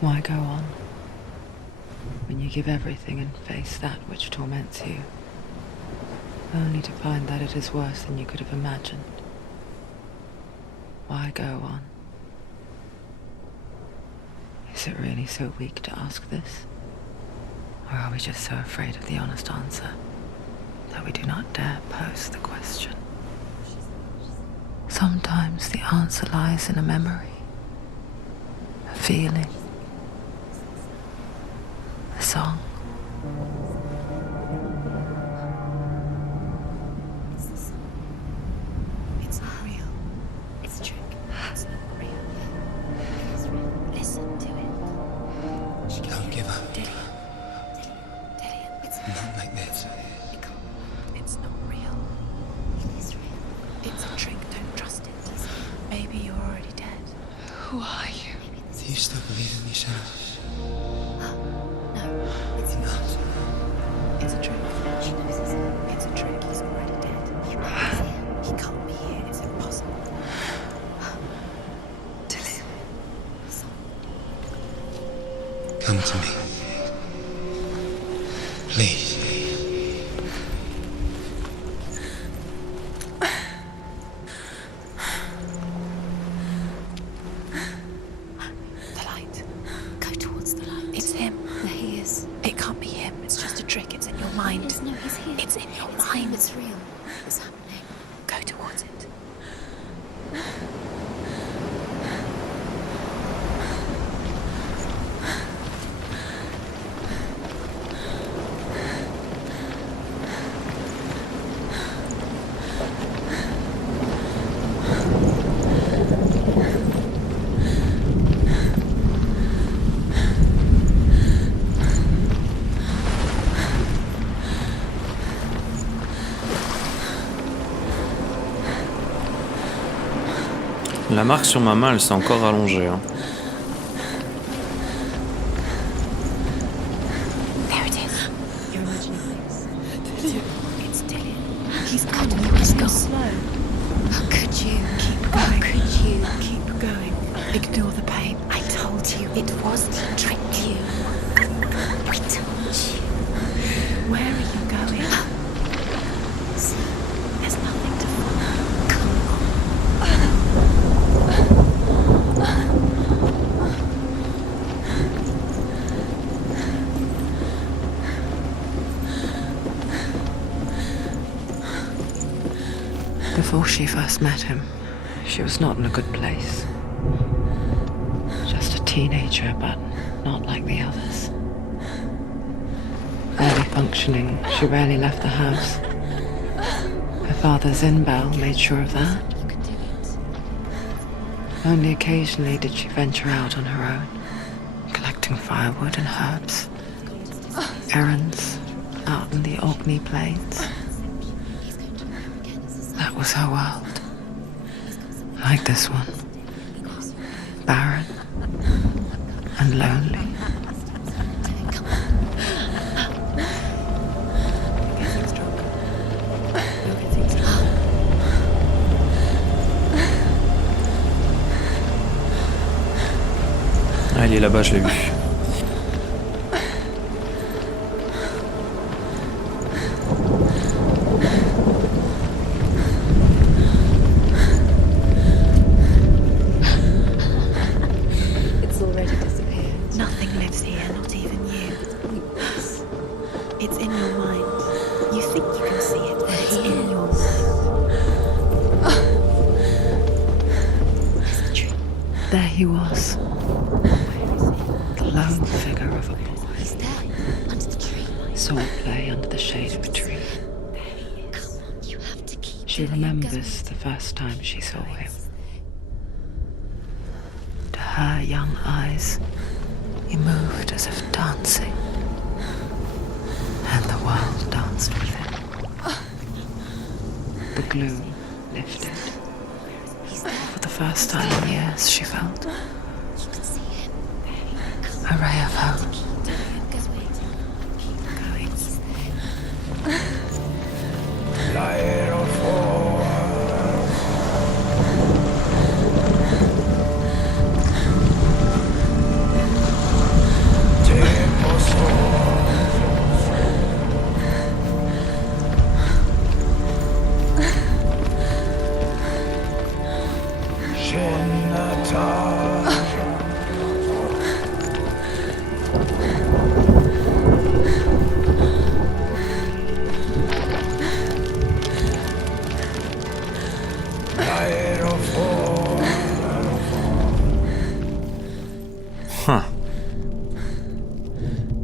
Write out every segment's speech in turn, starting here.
Why go on when you give everything and face that which torments you, only to find that it is worse than you could have imagined? Why go on? Is it really so weak to ask this? Or are we just so afraid of the honest answer that we do not dare pose the question? Sometimes the answer lies in a memory, a feeling, a song. It's not real. It's a trick. It's not real. It's real. Listen to it. Don't give up. Dillian. It's Not like this. It's not real. It is real. It's a trick. Don't trust it. Maybe you're already dead. Who are you? Do you still believe in me, Senua? No, it's not. It's a trick. She knows it's him. It's a trick. He's already dead. He can't be here. It's impossible. Dillian. Come to me. Please. The light. Go towards the light. It's him. There he is. It can't be him. It's just a trick. It's in your mind. No, he's here. It's in your mind. It's real. It's happening. Go towards it. La marque sur ma main, elle s'est encore allongée. Hein. There it is. You're imagining things. It's Dillian. He's coming. You must go slow. How could you keep going? How could you keep going? Ignore the pain. I told you it was to trick you. I told you. Where are you going? See, there's nothing to follow. Come on. Before she first met him, she was not in a good place. Just a teenager, but not like the others. Barely functioning, she rarely left the house. Her father's in-bell made sure of that. You can do it. Only occasionally did she venture out on her own, collecting firewood and herbs, errands out in the Orkney plains. That was her world. Like this one. Barren and lonely. Ah, il est là-bas, je l'ai vu. It's already disappeared. Nothing lives here, not even you. It's pointless. It's in your mind. You think you can see it, but it's in your mind. It's the truth. There he was, the lone figure of a boy. He's there, under the tree. Sword play under the shade of a tree. Come on, you have to keep She doing it. remembers the first time she saw him. To her young eyes, he moved as if dancing, and the world danced with him. The gloom lifted. For the first time in years, she felt You can see him. a ray of hope. Keep doing it. Go away. Keep going. He's there.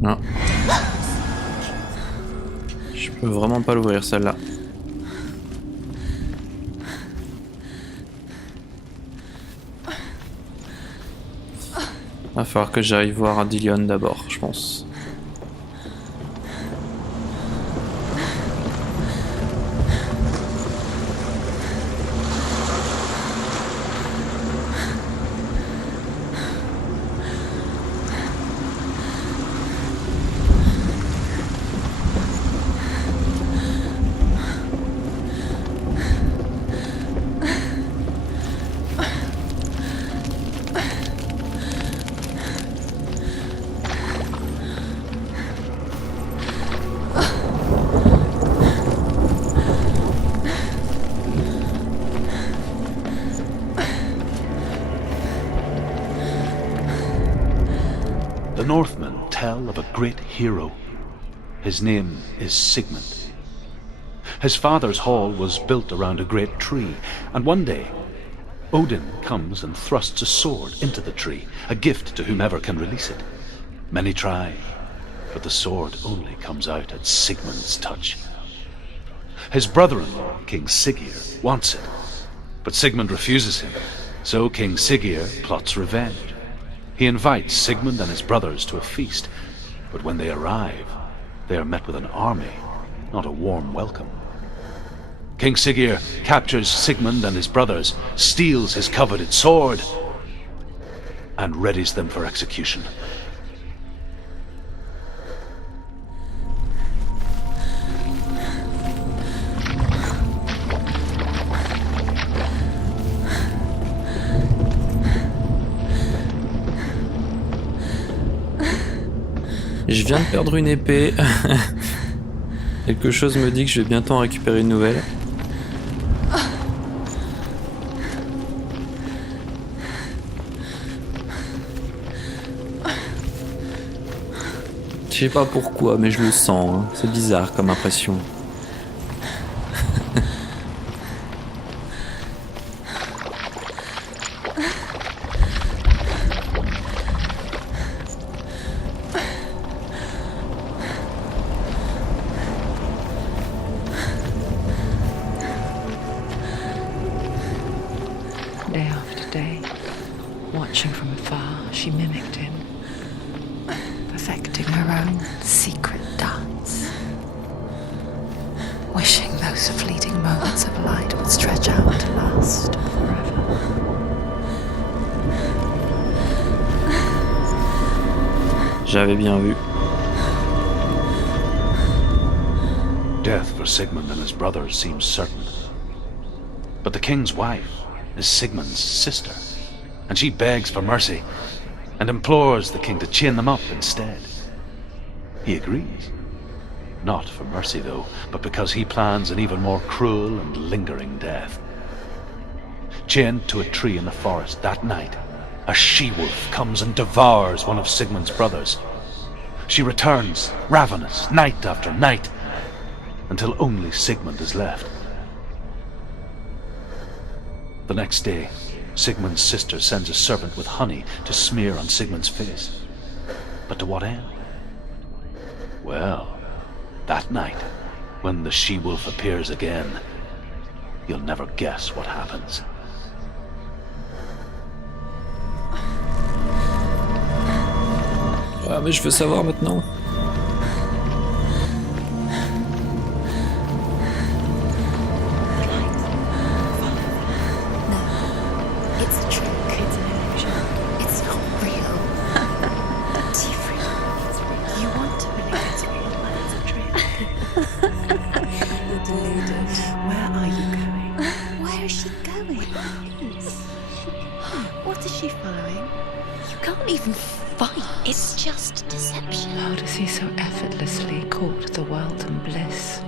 Non. Je peux vraiment pas l'ouvrir celle-là. Va falloir que j'aille voir Dillion d'abord, je pense. The Northmen tell of a great hero. His name is Sigmund. His father's hall was built around a great tree, and one day Odin comes and thrusts a sword into the tree, a gift to whomever can release it. Many try, but the sword only comes out at Sigmund's touch. His brother-in-law, King Siggeir, wants it, but Sigmund refuses him, so King Siggeir plots revenge. He invites Sigmund and his brothers to a feast, but when they arrive, they are met with an army, not a warm welcome. King Siggeir captures Sigmund and his brothers, steals his coveted sword, and readies them for execution. Je viens de perdre une épée. Quelque chose me dit que je vais bientôt en récupérer une nouvelle. Je sais pas pourquoi, mais je le sens. Hein. C'est bizarre comme impression. Day after day, watching from afar, she mimicked him, perfecting her own secret dance, wishing those fleeting moments of light would stretch out to last forever. J'avais bien vu. Death for Sigmund and his brothers seems certain. But the king's wife is Sigmund's sister, and she begs for mercy and implores the king to chain them up instead. He agrees. Not for mercy, though, but because he plans an even more cruel and lingering death. Chained to a tree in the forest that night, a she-wolf comes and devours one of Sigmund's brothers. She returns, ravenous, night after night, until only Sigmund is left. The next day, Sigmund's sister sends a servant with honey to smear on Sigmund's face. But to what end? Well, that night, when the she-wolf appears again, you'll never guess what happens. Ah, mais je veux savoir maintenant. What is she following? You can't even fight. It's just deception. How does he so effortlessly court the world and bliss?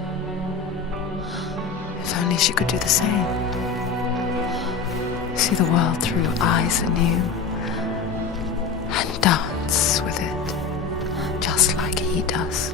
If only she could do the same. see the world through eyes anew and dance with it, just like he does.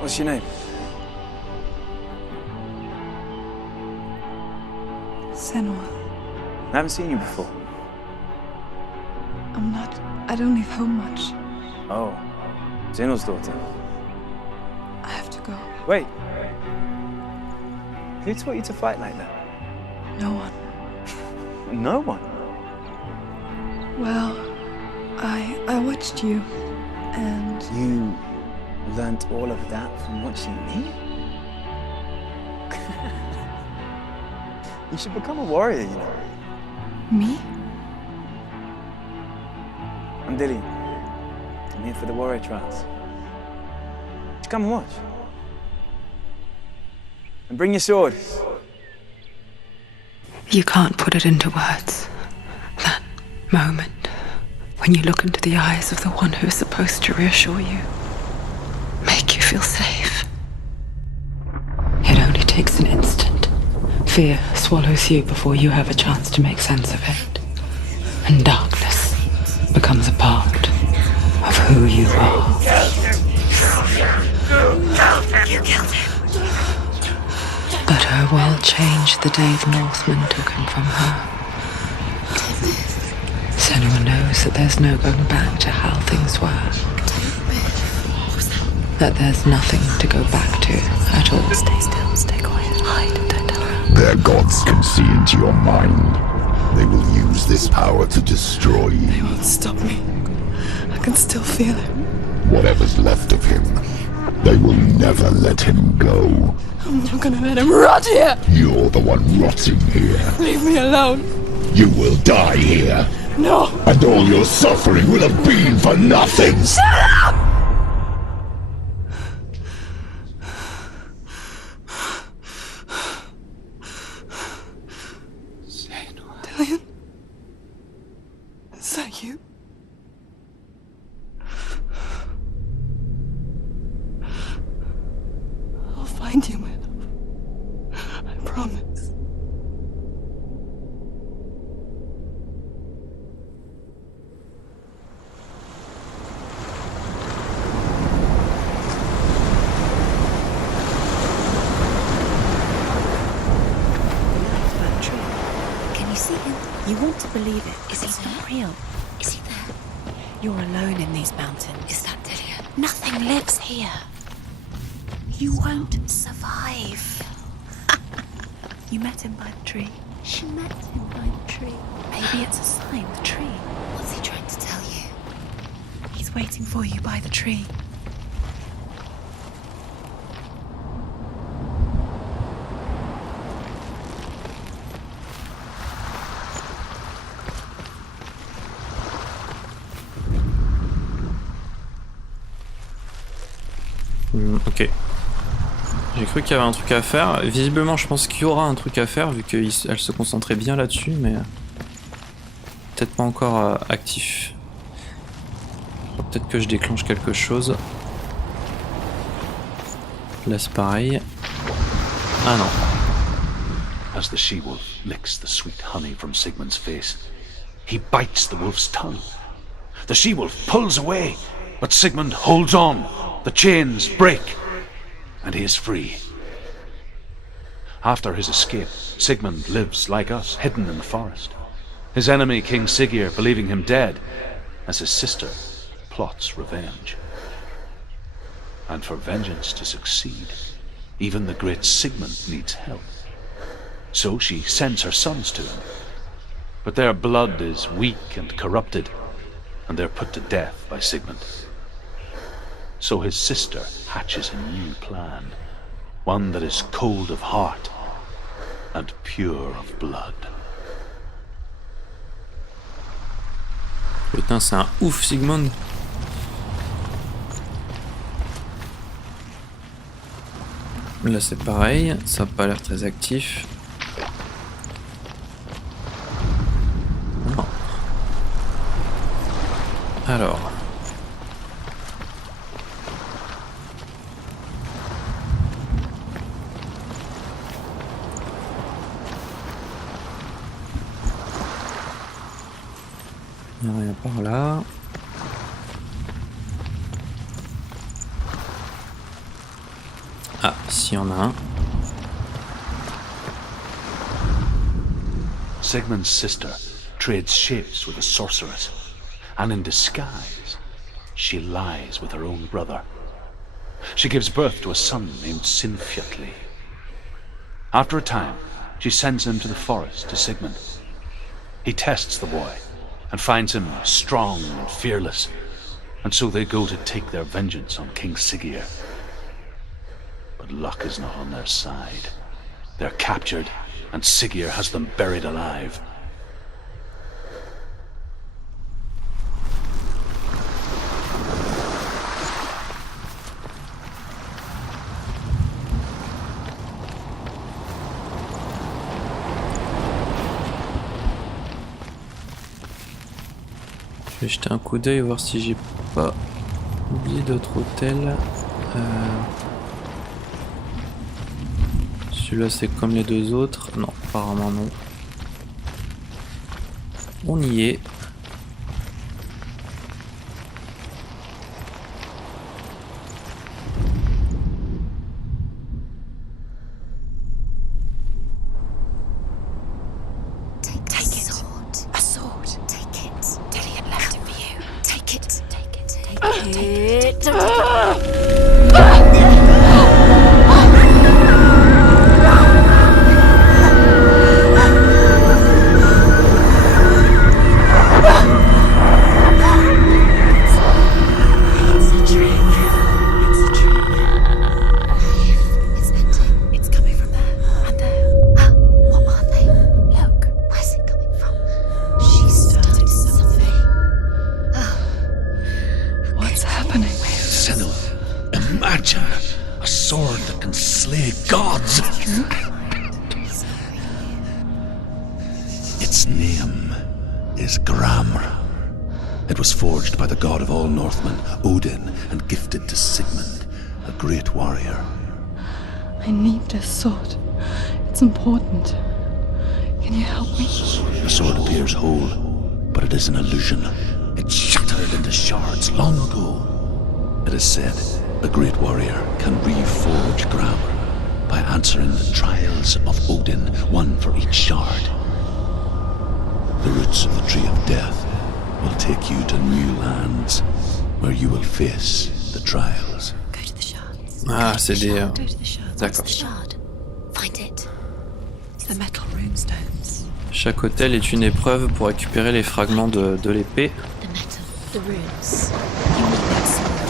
What's your name? Senua. I haven't seen you before. I don't leave home much. Oh, Zenua's daughter. I have to go. Wait. Who taught you to fight like that? No one. No one? Well, I watched you, and You learnt all of that from watching me? You should become a warrior, you know. me? I'm Dillian. I'm here for the warrior trials. Just come and watch. And bring your sword. You can't put it into words. That moment when you look into the eyes of the one who is supposed to reassure you, make you feel safe. It only takes an instant. Fear swallows you before you have a chance to make sense of it. And darkness becomes a part of who you are. You killed him. But her world changed the day the Northmen took him from her. Senua knows that there's no going back to how things were. That there's nothing to go back to at all. Stay still, stay quiet, hide, don't tell her. Their gods can see into your mind. They will use this power to destroy you. They won't stop me. I can still feel it. Whatever's left of him, they will never let him go. I'm not gonna let him rot here! You're the one rotting here. Leave me alone! You will die here. No! And all your suffering will have been for nothing. Shut up! Dillian? Is that you? I'll find you, my love. I promise. Can you see him? You want to believe it. Is he not real? Is he there? You're alone in these mountains. Is that Dillian? Nothing lives here. You won't survive. You met him by the tree. She met him by the tree. Maybe it's a sign, the tree. What's he trying to tell you? He's waiting for you by the tree. Ok. J'ai cru qu'il y avait un truc à faire. Visiblement, je pense qu'il y aura un truc à faire vu qu'elle se concentrait bien là-dessus, mais peut-être pas encore actif. Peut-être que je déclenche quelque chose. Là, c'est pareil. Ah non. As the she-wolf licks the sweet honey from Sigmund's face, he bites the wolf's tongue. The she-wolf pulls away, but Sigmund holds on. The chains break, and he is free. After his escape, Sigmund lives like us, hidden in the forest. His enemy, King Siggeir, believing him dead, as his sister plots revenge. And for vengeance to succeed, even the great Sigmund needs help. So she sends her sons to him. But their blood is weak and corrupted, and they're put to death by Sigmund. So his sister hatches a new plan, one that is cold of heart and pure of blood. Putain, c'est un ouf, Sigmund. Là, c'est pareil, ça n'a pas l'air très actif. Non. Alors. Il n'y a rien par là. Ah, ici il y en a un. Sigmund's sister trades shapes with a sorceress, and in disguise, she lies with her own brother. She gives birth to a son named Sinfjotli. After a time, she sends him to the forest to Sigmund. He tests the boy and finds him strong and fearless, and so they go to take their vengeance on King Siggeir. But luck is not on their side. They're captured, and Siggeir has them buried alive. Je vais jeter un coup d'œil, voir si j'ai pas oublié d'autres hôtels. Celui-là c'est comme les deux autres. Non, apparemment non. On y est. Its name is Gramr. It was forged by the god of all Northmen, Odin, and gifted to Sigmund, a great warrior. I need this sword. It's important. Can you help me? The sword appears whole, but it is an illusion. It shattered into shards long ago. It is said a great warrior can reforge Gramr by answering the trials of Odin, one for each shard. The roots of the Tree of Death will take you to new lands, where you will face the trials. Go to the shards. Ah, c'est des... Go to the shards. D'accord. What's the shard? Find it. It's the metal runestones. Chaque hôtel est une épreuve pour récupérer les fragments de l'épée. The metal, the runes. You need that sword.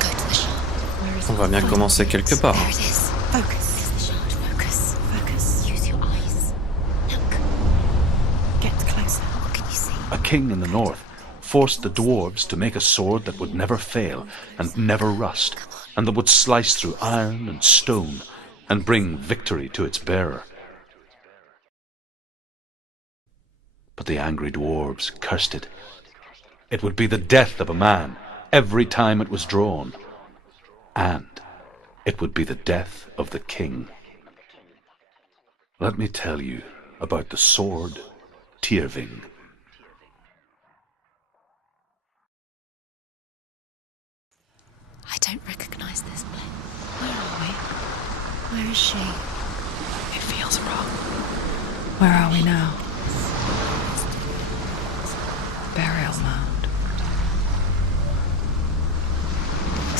Go to the shard. Where is On it? va bien Find commencer it. quelque part. There it is. Focus. It's the shard. Focus. Focus. Use your eyes. Look. Get closer. What can you see? A king in the north forced the dwarves to make a sword that would never fail and never rust, and that would slice through iron and stone and bring victory to its bearer. But the angry dwarves cursed it. It would be the death of a man every time it was drawn, and it would be the death of the king. Let me tell you about the sword Tyrving. I don't recognize this place. Where are we? Where is she? It feels wrong. Where are we now? Burial mound.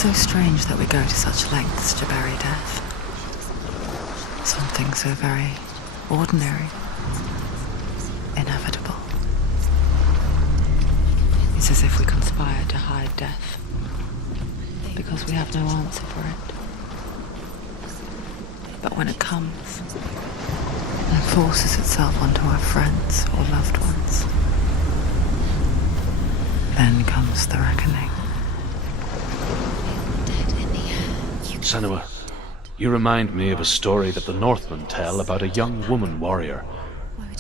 so strange that we go to such lengths to bury death. Something so very ordinary, inevitable. It's as if we conspire to hide death, because we have no answer for it. But when it comes and forces itself onto our friends or loved ones, then comes the reckoning. Senua, you remind me of a story that the Northmen tell about a young woman warrior.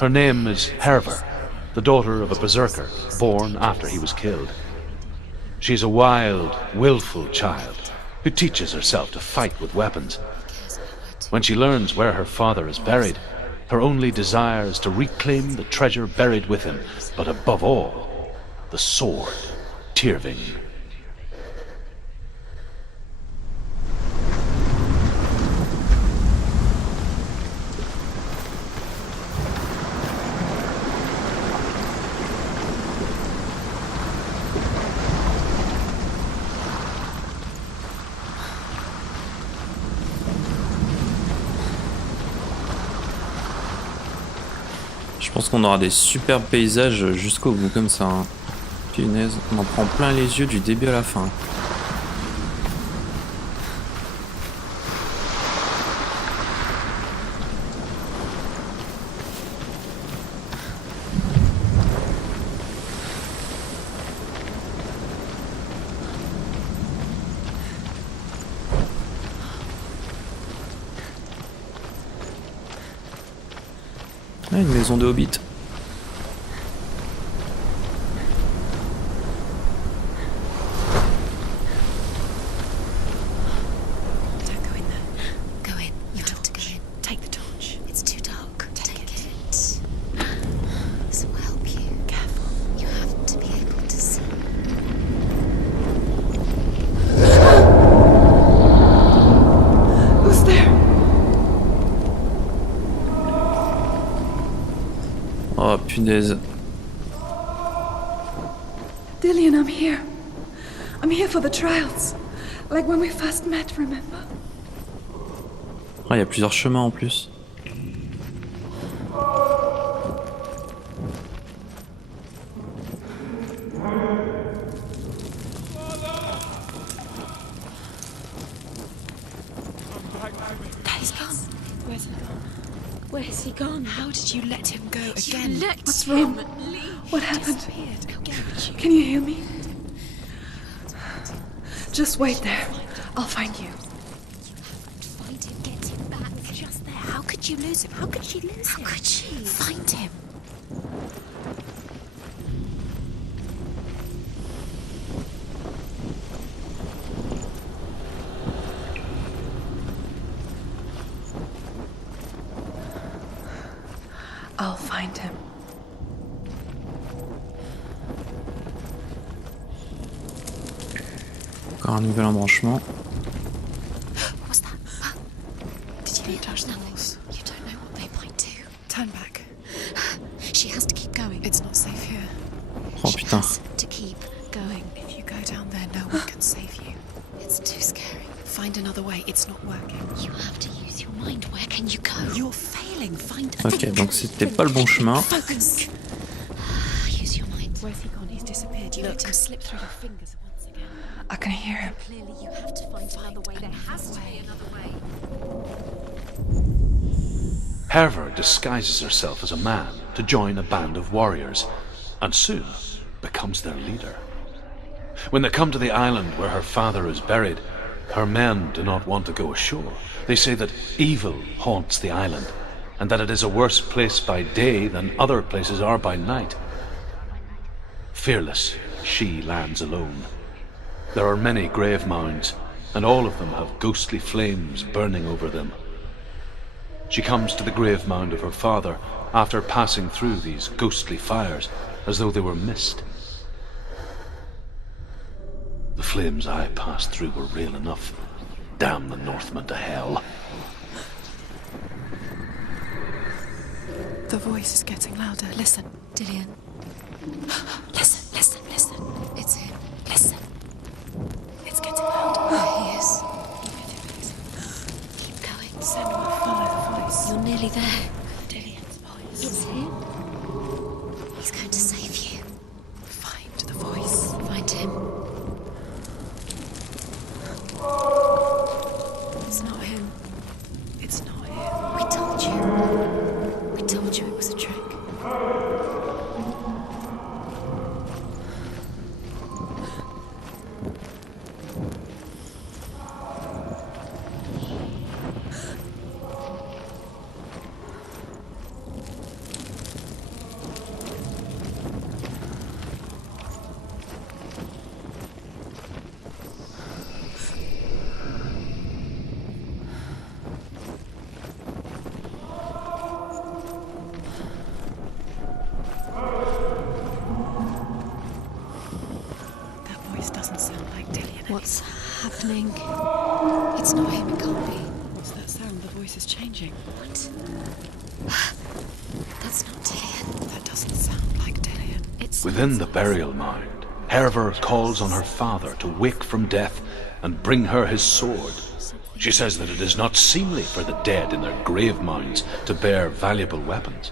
Her name is Herver, the daughter of a berserker born after he was killed. She's a wild, willful child who teaches herself to fight with weapons. When she learns where her father is buried, her only desire is to reclaim the treasure buried with him, but above all, the sword, Tyrving. Je pense qu'on aura des superbes paysages jusqu'au bout comme ça. Hein. Punaise, on en prend plein les yeux du début à la fin. Ah, une maison de hobbit. Don't go in there. Go in. You have to go in. Take the torch. It's too dark. Take it. This will help you. Careful. You have to be able to see. Who's there? Oh punaise. Dillian, I'm here. I'm here for the trials. Like when we first met, remember? Ah, il y a plusieurs chemins en plus. Daddy's gone. Where's he gone? Where's he gone? How did you let him go again? What's wrong? What happened? Can you hear me? Just wait there. I'll find you. Find him, get him back. Just there. How could you lose him? How could she lose him? How could she? Find him. I'll find him. Encore un nouvel embranchement. What's that? Did you touch the walls? You don't know what they might do. Turn back. She has to keep going. It's not safe here. Oh She putain. has to keep going. If you go down there, no one can save you. It's too scary. Find another way. It's not working. You have to use your mind. Where can you go? You're failing. Find a Ok, donc c'était pas le bon chemin. Focus. Use your mind. Where's he gone? He's disappeared. You let him slip through your fingers once again. I can hear him. Clearly, you have to find another way. There has to be another way. Herver disguises herself as a man to join a band of warriors, and soon becomes their leader. When they come to the island where her father is buried, her men do not want to go ashore. They say that evil haunts the island, and that it is a worse place by day than other places are by night. Fearless, she lands alone. There are many grave mounds, and all of them have ghostly flames burning over them. She comes to the grave mound of her father after passing through these ghostly fires, as though they were mist. The flames I passed through were real enough. Damn the Northmen to hell. The voice is getting louder. Listen, Dillian. Listen, listen, listen. It's him. Listen. It's getting louder. Senua, follow the voice. You're nearly there. Dillian's voice. It's him. He's going to save you. Find the voice. Find him. It's not him. It's not him. We told you. We told you it was a trick. What's happening? It's not him, it can't be. What's that sound? The voice is changing. What? That's not Dillian. That doesn't sound like Dillian. It's... Within the burial mound, Herver calls on her father to wake from death and bring her his sword. She says that it is not seemly for the dead in their grave mounds to bear valuable weapons.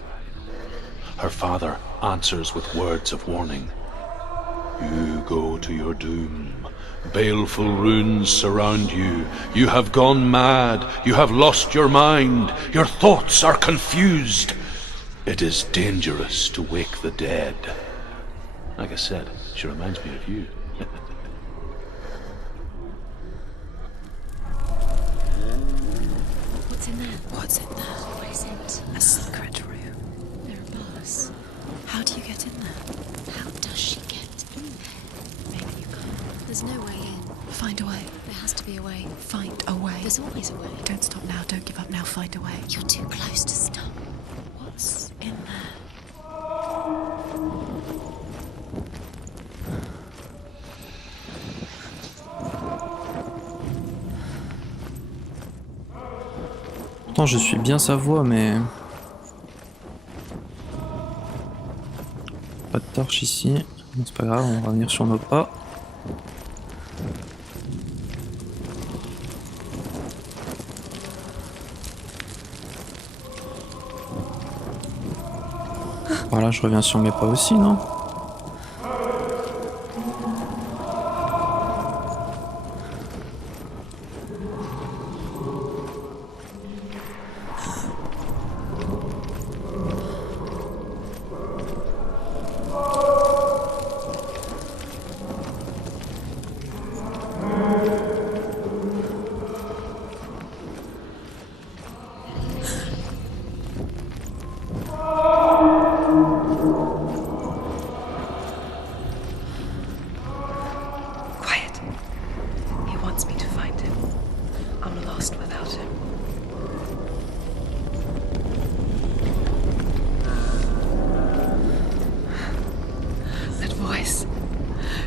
Her father answers with words of warning. You go to your doom. Baleful runes surround you. You have gone mad. You have lost your mind. Your thoughts are confused. It is dangerous to wake the dead. Like I said, she reminds me of you. What's in there? What's in there? What is it? A secret room. There are bars. How do you get in there? How does she get in there? Maybe you can't. There's no way in. Find a way. There has to be a way. Find a way. There's always a way. Don't stop now. Don't give up now. Find a way. You're too close to stop. What's in there? Pourtant, je suis bien sa voix, mais... Pas de torche ici. Bon, c'est pas grave, on va revenir sur nos pas. Voilà, je reviens sur mes pas aussi, non?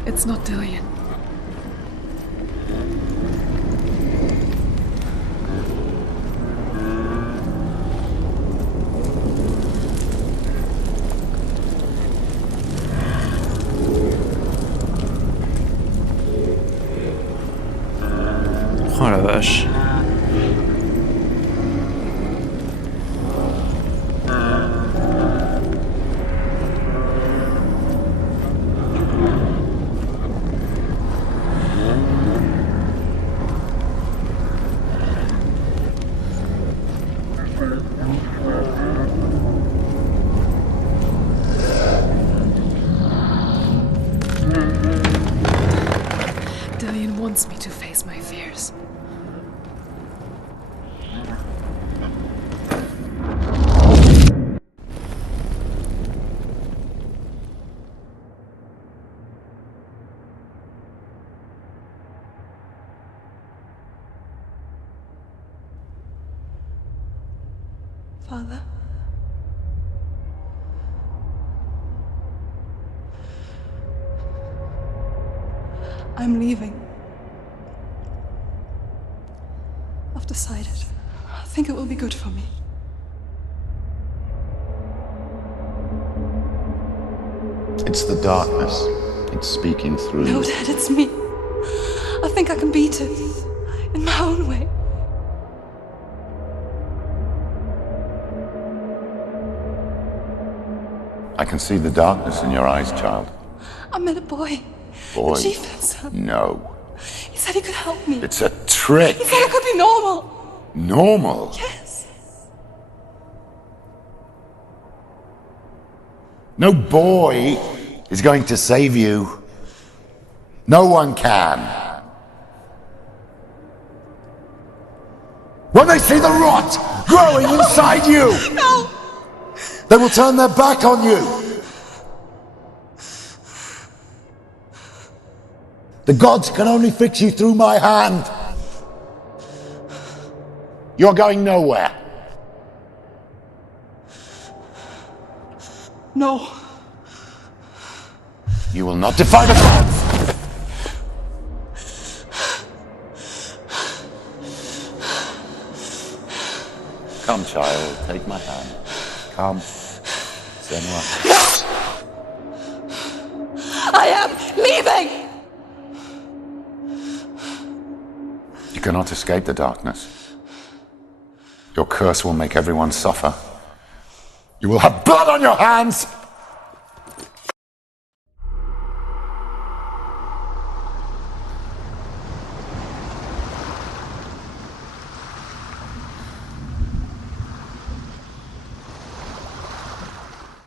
It's not Dillian. Oh la vache. Dillian wants me to face my fears. Father? I'm leaving. I've decided. I think it will be good for me. It's the darkness. It's speaking through No, you. Dad, it's me. I think I can beat it. In my own way. I can see the darkness in your eyes, child. I met a boy. Boy. The chief said so. No. He said he could help me. It's a trick. He said I could be normal. Normal? Yes. No boy is going to save you. No one can. When they see the rot growing inside you, No. they will turn their back on you. The gods can only fix you through my hand. You're going nowhere. No. You will not defy the gods. Come, child, take my hand. Come. Senua. I am leaving. You cannot escape the darkness. Your curse will make everyone suffer. You will have blood on your hands!